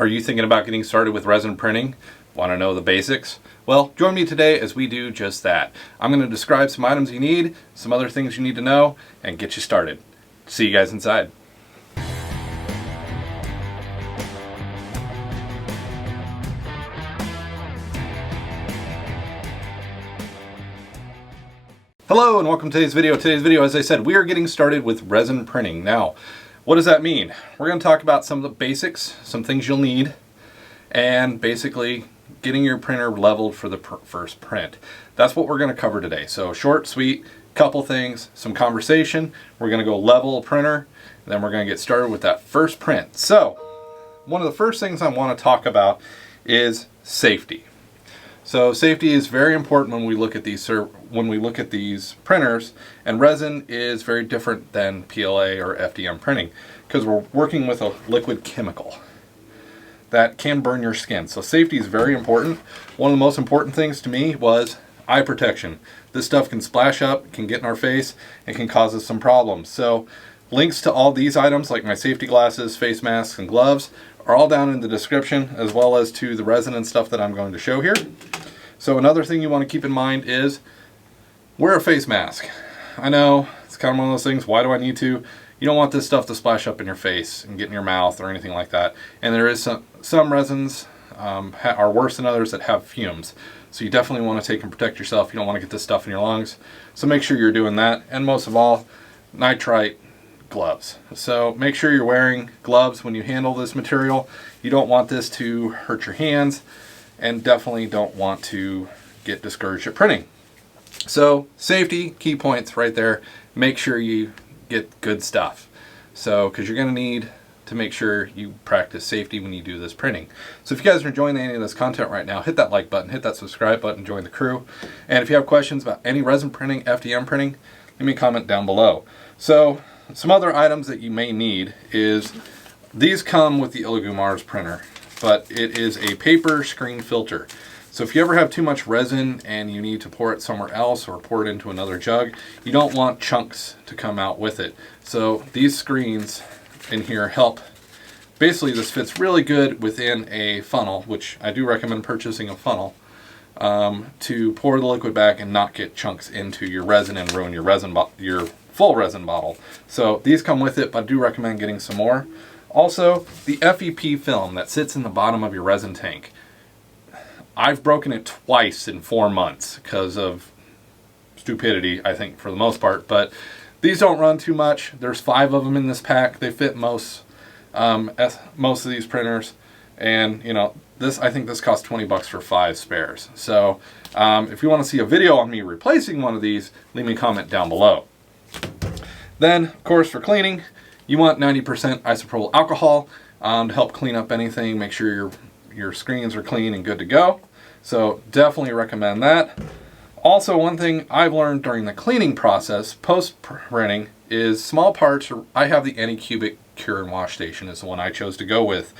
Are you thinking about getting started with resin printing? Want to know the basics? Well, join me today as we do just that. I'm going to describe some items you need, some other things you need to know, and get you started. See you guys inside. Hello and welcome to today's video. Today's video, as I said, we are getting started with resin printing. Now, what does that mean? We're going to talk about some of the basics, some things you'll need, and basically getting your printer leveled for the first print. That's what we're going to cover today. So short, sweet, couple things, some conversation. We're going to go level a printer, and then we're going to get started with that first print. So one of the first things I want to talk about is safety. So safety is very important when we look at these printers, and resin is very different than PLA or FDM printing because we're working with a liquid chemical that can burn your skin. So safety is very important. One of the most important things to me was eye protection. This stuff can splash up, can get in our face, and can cause us some problems. So links to all these items, like my safety glasses, face masks, and gloves, are all down in the description, as well as to the resin and stuff that I'm going to show here. So another thing you want to keep in mind is wear a face mask. I know it's kind of one of those things, why do I need to? You don't want this stuff to splash up in your face and get in your mouth or anything like that. And there is some resins are worse than others that have fumes. So you definitely want to take and protect yourself. You don't want to get this stuff in your lungs. So make sure you're doing that. And most of all, nitrite gloves. So make sure you're wearing gloves when you handle this material. You don't want this to hurt your hands, and definitely don't want to get discouraged at printing. So safety, key points right there. Make sure you get good stuff. So, because you're going to need to make sure you practice safety when you do this printing. So if you guys are enjoying any of this content right now, hit that like button, hit that subscribe button, join the crew. And if you have questions about any resin printing, FDM printing, leave me a comment down below. So some other items that you may need is, these come with the Mars printer, but it is a paper screen filter. So if you ever have too much resin and you need to pour it somewhere else or pour it into another jug, you don't want chunks to come out with it. So these screens in here help. Basically, this fits really good within a funnel, which I do recommend purchasing a funnel, to pour the liquid back and not get chunks into your resin and ruin your full resin bottle. So these come with it, but I do recommend getting some more. Also, the FEP film that sits in the bottom of your resin tank. I've broken it twice in 4 months because of stupidity, I think, for the most part. But these don't run too much. There's 5 of them in this pack. They fit most of these printers. And, you know, I think this costs 20 bucks for 5 spares. So if you want to see a video on me replacing one of these, leave me a comment down below. Then, of course, for cleaning, you want 90% isopropyl alcohol to help clean up anything, make sure your screens are clean and good to go. So definitely recommend that. Also, one thing I've learned during the cleaning process, post-printing, is small parts. I have the Anycubic Cure and Wash Station is the one I chose to go with.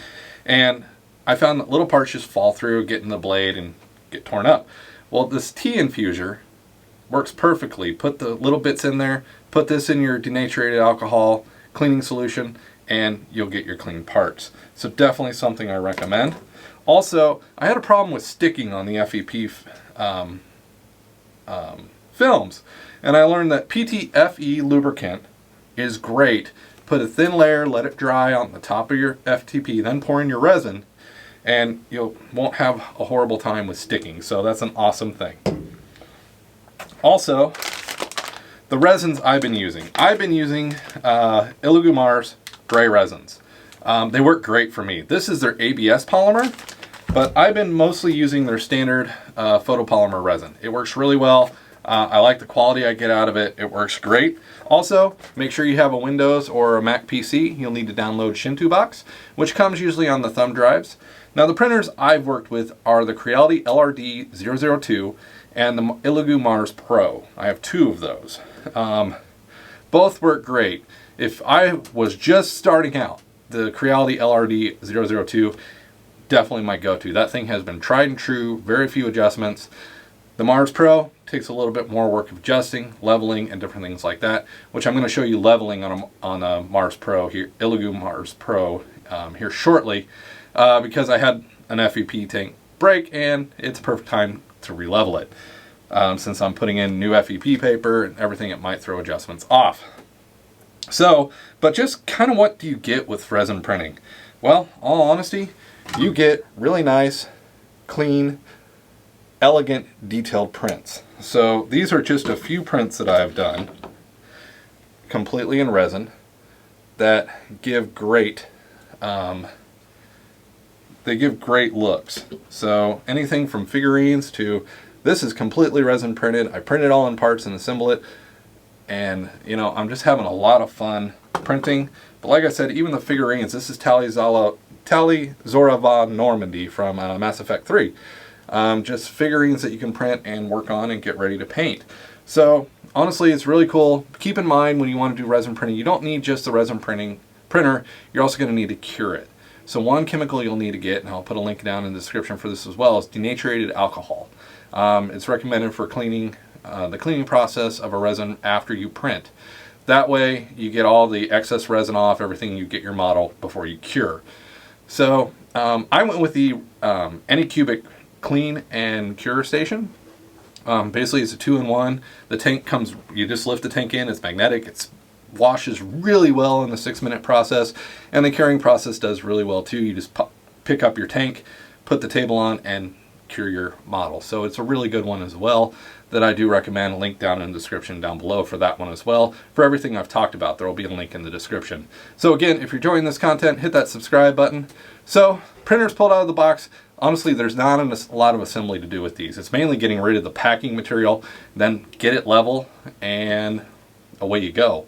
And I found that little parts just fall through, get in the blade, and get torn up. Well, this tea infuser works perfectly. Put the little bits in there, put this in your denatured alcohol cleaning solution, and you'll get your clean parts. So definitely something I recommend. Also, I had a problem with sticking on the FEP films, and I learned that PTFE lubricant is great. Put a thin layer, let it dry on the top of your FTP, then pour in your resin, and you won't have a horrible time with sticking. So that's an awesome thing. Also, the resins I've been using. I've been using Mars gray resins. They work great for me. This is their ABS polymer, but I've been mostly using their standard photopolymer resin. It works really well. I like the quality I get out of it. It works great. Also, make sure you have a Windows or a Mac PC. You'll need to download Chitubox, which comes usually on the thumb drives. Now, the printers I've worked with are the Creality LRD002 and the Mars Pro. I have 2 of those. Both work great. If I was just starting out, the Creality LRD002, definitely my go-to. That thing has been tried and true, very few adjustments. The Mars Pro takes a little bit more work of adjusting, leveling, and different things like that, which I'm going to show you leveling on a Mars Pro here, Mars Pro here shortly. because I had an FEP tank break, and it's a perfect time to re-level it. Since I'm putting in new FEP paper and everything, it might throw adjustments off. So, but just kind of what do you get with resin printing? Well, all honesty, you get really nice, clean, elegant, detailed prints. So these are just a few prints that I've done completely in resin that give great they give great looks. So anything from figurines to this is completely resin printed. I print it all in parts and assemble it, and you know, I'm just having a lot of fun printing. But like I said, even the figurines, this is Tali Zora von Normandy from Mass Effect 3. Just figurines that you can print and work on and get ready to paint. So honestly, it's really cool. Keep in mind, when you want to do resin printing, you don't need just the resin printer, you're also going to need to cure it. So one chemical you'll need to get, and I'll put a link down in the description for this as well, is denatured alcohol. It's recommended for cleaning, the cleaning process of a resin after you print. That way you get all the excess resin off, everything, you get your model before you cure. So I went with the Anycubic Clean and Cure Station. Basically it's a 2-in-1. The tank comes, you just lift the tank in, it's magnetic, it washes really well in the 6-minute process, and the curing process does really well too. You just pick up your tank, put the table on, and cure your model. So it's a really good one as well that I do recommend. Link down in the description down below for that one as well. For everything I've talked about, there will be a link in the description. So again, if you're enjoying this content, hit that subscribe button. So printers pulled out of the box. Honestly, there's not a lot of assembly to do with these. It's mainly getting rid of the packing material, then get it level, and away you go.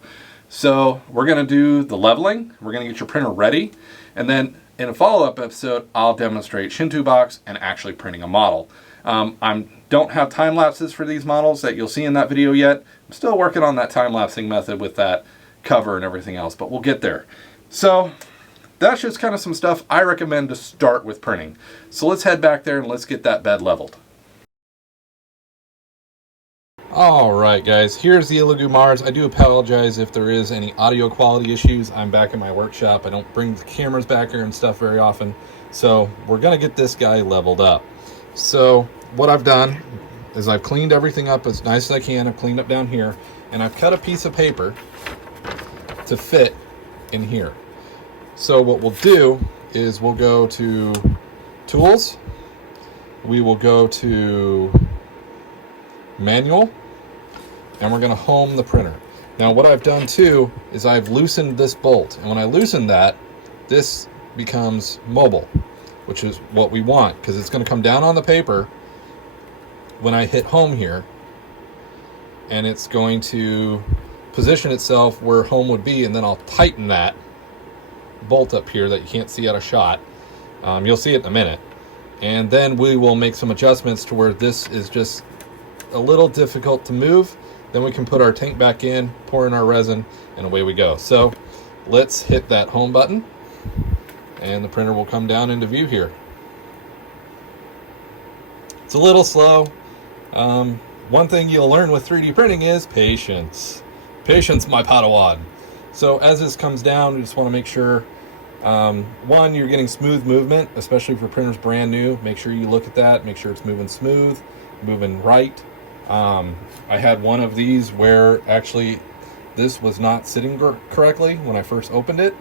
So we're going to do the leveling, we're going to get your printer ready, and then in a follow-up episode, I'll demonstrate Chitubox and actually printing a model. I don't have time lapses for these models that you'll see in that video yet. I'm still working on that time lapsing method with that cover and everything else, but we'll get there. So that's just kind of some stuff I recommend to start with printing. So let's head back there and let's get that bed leveled. Alright guys, here's the Illigu Mars. I do apologize if there is any audio quality issues. I'm back in my workshop. I don't bring the cameras back here and stuff very often. So we're going to get this guy leveled up. So what I've done is I've cleaned everything up as nice as I can. I've cleaned up down here, and I've cut a piece of paper to fit in here. So what we'll do is we'll go to Tools. We will go to Manual. And we're going to home the printer. Now what I've done too is I've loosened this bolt, and when I loosen that, this becomes mobile, which is what we want, because it's going to come down on the paper when I hit home here, and it's going to position itself where home would be, and then I'll tighten that bolt up here that you can't see out of shot. You'll see it in a minute, and then we will make some adjustments to where this is just a little difficult to move. Then we can put our tank back in, pour in our resin, and away we go. So let's hit that home button, and the printer will come down into view here. It's a little slow. One thing you'll learn with 3D printing is patience. Patience, my Padawan. So as this comes down, we just want to make sure, one, you're getting smooth movement, especially if your printer's brand new. Make sure you look at that, make sure it's moving smooth, moving right. I had one of these where actually this was not sitting correctly when I first opened it,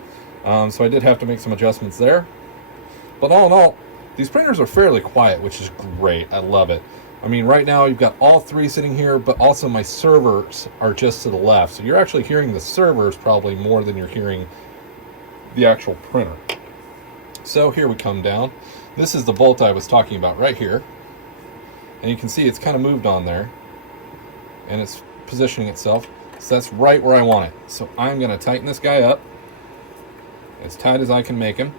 so I did have to make some adjustments there. But all in all, these printers are fairly quiet, which is great. I love it. I mean, right now you've got all three sitting here, but also my servers are just to the left, so you're actually hearing the servers probably more than you're hearing the actual printer. So here we come down. This is the bolt I was talking about right here. And you can see it's kind of moved on there, and it's positioning itself. So that's right where I want it. So I'm going to tighten this guy up as tight as I can make him.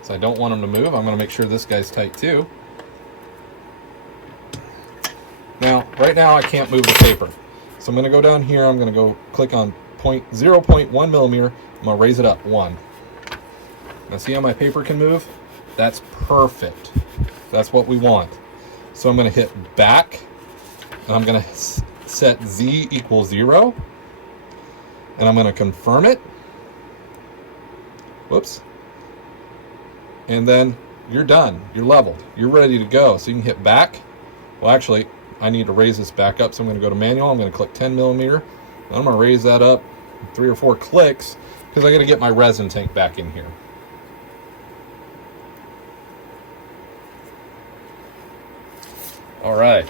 So I don't want him to move. I'm going to make sure this guy's tight too. Now, right now I can't move the paper. So I'm going to go down here. I'm going to go click on 0.1 millimeter. I'm going to raise it up 1. Now see how my paper can move? That's perfect. That's what we want. So I'm going to hit back, and I'm going to set Z equals 0, and I'm going to confirm it. Whoops. And then you're done. You're leveled. You're ready to go. So you can hit back. Well, actually, I need to raise this back up, so I'm going to go to manual. I'm going to click 10 millimeter. And I'm going to raise that up 3 or 4 clicks because I got to get my resin tank back in here. All right.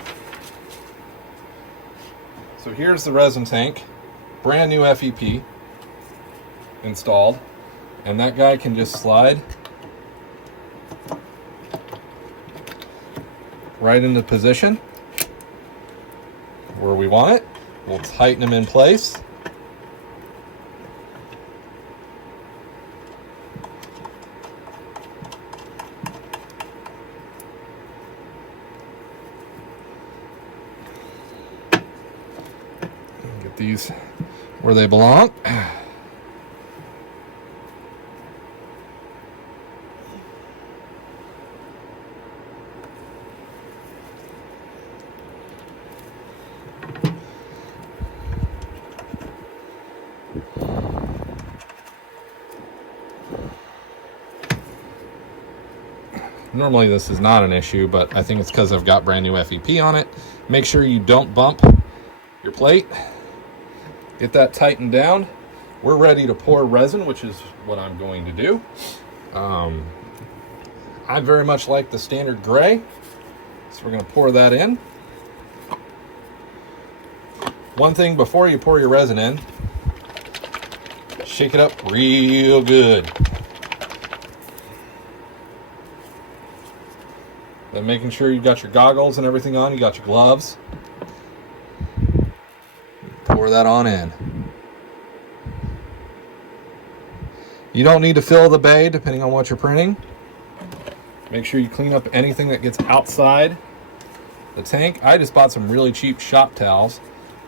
So here's the resin tank, brand new FEP installed, and that guy can just slide right into position where we want it. We'll tighten him in place. Get these where they belong. Normally this is not an issue, but I think it's because I've got brand new FEP on it. Make sure you don't bump your plate. Get that tightened down. We're ready to pour resin, which is what I'm going to do. I very much like the standard gray, so we're going to pour that in. One thing before you pour your resin in, shake it up real good. Then making sure you've got your goggles and everything on, you got your gloves. Pour that on in. You don't need to fill the bay depending on what you're printing. Make sure you clean up anything that gets outside the tank. I just bought some really cheap shop towels.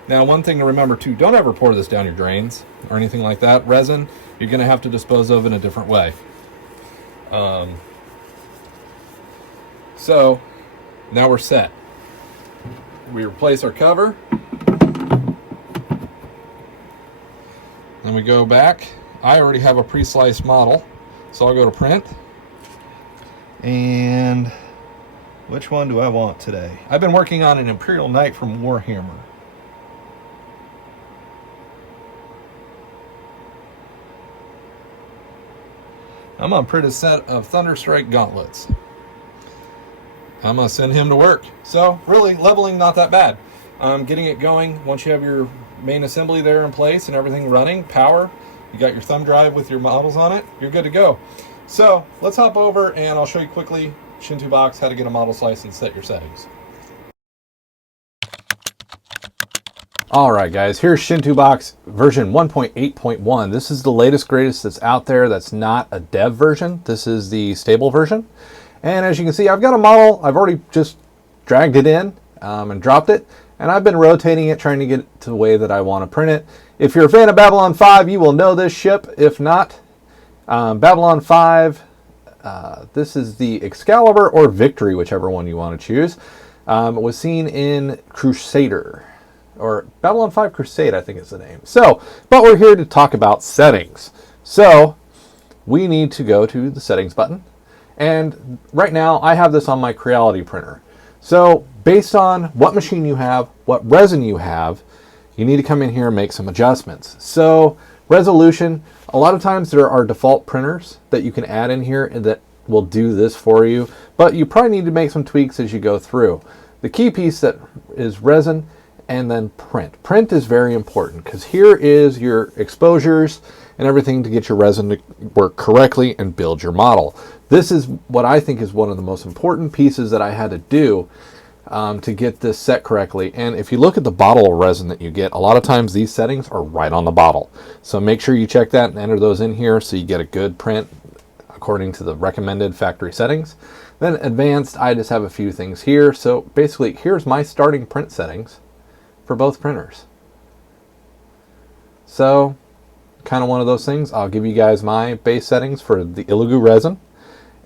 Now, one thing to remember too, don't ever pour this down your drains or anything like that. Resin, you're going to have to dispose of in a different way. So now we're set. We replace our cover. Then we go back. I already have a pre-sliced model, so I'll go to print. And which one do I want today? I've been working on an Imperial Knight from Warhammer. I'm gonna print a set of Thunderstrike gauntlets. I'm gonna send him to work. So really, leveling not that bad. Getting it going, once you have your main assembly there in place and everything running, power, you got your thumb drive with your models on it, you're good to go. So let's hop over and I'll show you quickly, Chitubox, how to get a model slice and set your settings. Alright guys, here's Chitubox version 1.8.1. This is the latest, greatest that's out there. That's not a dev version. This is the stable version. And as you can see, I've got a model. I've already just dragged it in and dropped it. And I've been rotating it, trying to get it to the way that I want to print it. If you're a fan of Babylon 5, you will know this ship. If not, Babylon 5, this is the Excalibur or Victory, whichever one you want to choose. It was seen in Crusader, or Babylon 5 Crusade, I think is the name. So, but we're here to talk about settings. So, we need to go to the settings button. And right now, I have this on my Creality printer. So, based on what machine you have, what resin you have, you need to come in here and make some adjustments. So, resolution, a lot of times there are default printers that you can add in here and that will do this for you, but you probably need to make some tweaks as you go through. The key piece that is resin and then print. Print is very important because here is your exposures and everything to get your resin to work correctly and build your model. This is what I think is one of the most important pieces that I had to do to get this set correctly. And if you look at the bottle of resin that you get, a lot of times these settings are right on the bottle. So make sure you check that and enter those in here so you get a good print according to the recommended factory settings. Then advanced, I just have a few things here. So basically, here's my starting print settings for both printers. So kind of one of those things. I'll give you guys my base settings for the Ilugu resin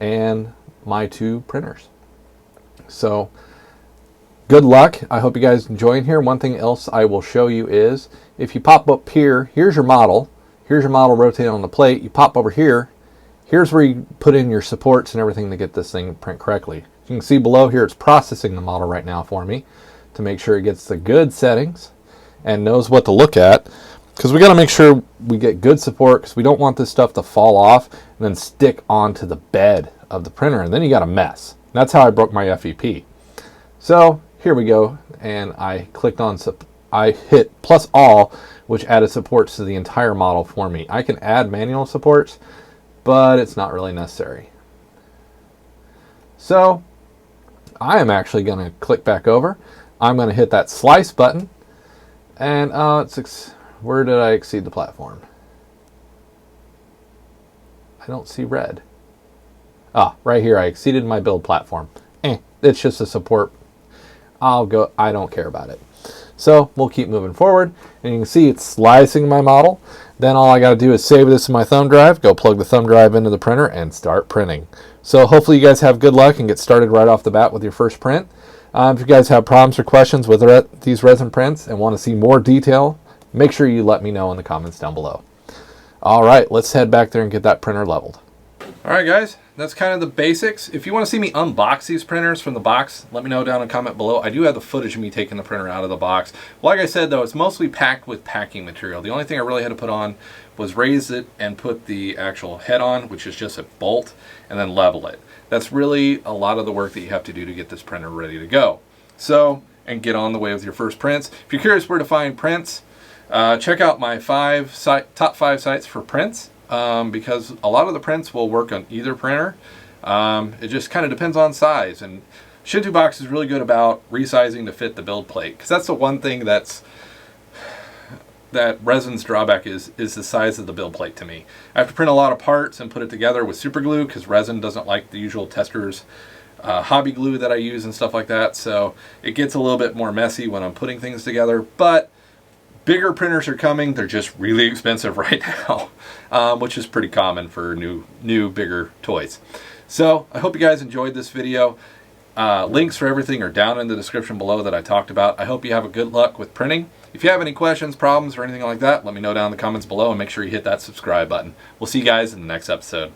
and my two printers. So Good luck. I hope you guys enjoying here. One thing else I will show you is if you pop up here, here's your model. Here's your model rotated on the plate. You pop over here. Here's where you put in your supports and everything to get this thing to print correctly. You can see below here it's processing the model right now for me to make sure it gets the good settings and knows what to look at, because we got to make sure we get good support, because we don't want this stuff to fall off and then stick onto the bed of the printer, and then you got a mess. That's how I broke my FEP. So here we go, and I clicked on, I hit plus all, which added supports to the entire model for me. I can add manual supports, but it's not really necessary. So I am actually going to click back over. I'm going to hit that slice button, and where did I exceed the platform? I don't see red. Ah, right here, I exceeded my build platform. It's just a support. I don't care about it. So we'll keep moving forward, and you can see it's slicing my model. Then all I got to do is save this in my thumb drive, go plug the thumb drive into the printer, and start printing. So hopefully you guys have good luck and get started right off the bat with your first print. If you guys have problems or questions with these resin prints and want to see more detail, make sure you let me know in the comments down below. All right, let's head back there and get that printer leveled. All right, guys, that's kind of the basics. If you want to see me unbox these printers from the box, let me know down in the comment below. I do have the footage of me taking the printer out of the box. Like I said, though, it's mostly packed with packing material. The only thing I really had to put on was raise it and put the actual head on, which is just a bolt, and then level it. That's really a lot of the work that you have to do to get this printer ready to go. So, and get on the way with your first prints. If you're curious where to find prints, check out my top 5 sites for prints, because a lot of the prints will work on either printer. It just kind of depends on size, and Chitubox is really good about resizing to fit the build plate, because that's the one thing that Resin's drawback is the size of the build plate to me. I have to print a lot of parts and put it together with super glue, because Resin doesn't like the usual Testors hobby glue that I use and stuff like that, so it gets a little bit more messy when I'm putting things together. But bigger printers are coming. They're just really expensive right now, which is pretty common for new bigger toys. So I hope you guys enjoyed this video. Links for everything are down in the description below that I talked about. I hope you have a good luck with printing. If you have any questions, problems, or anything like that, let me know down in the comments below, and make sure you hit that subscribe button. We'll see you guys in the next episode.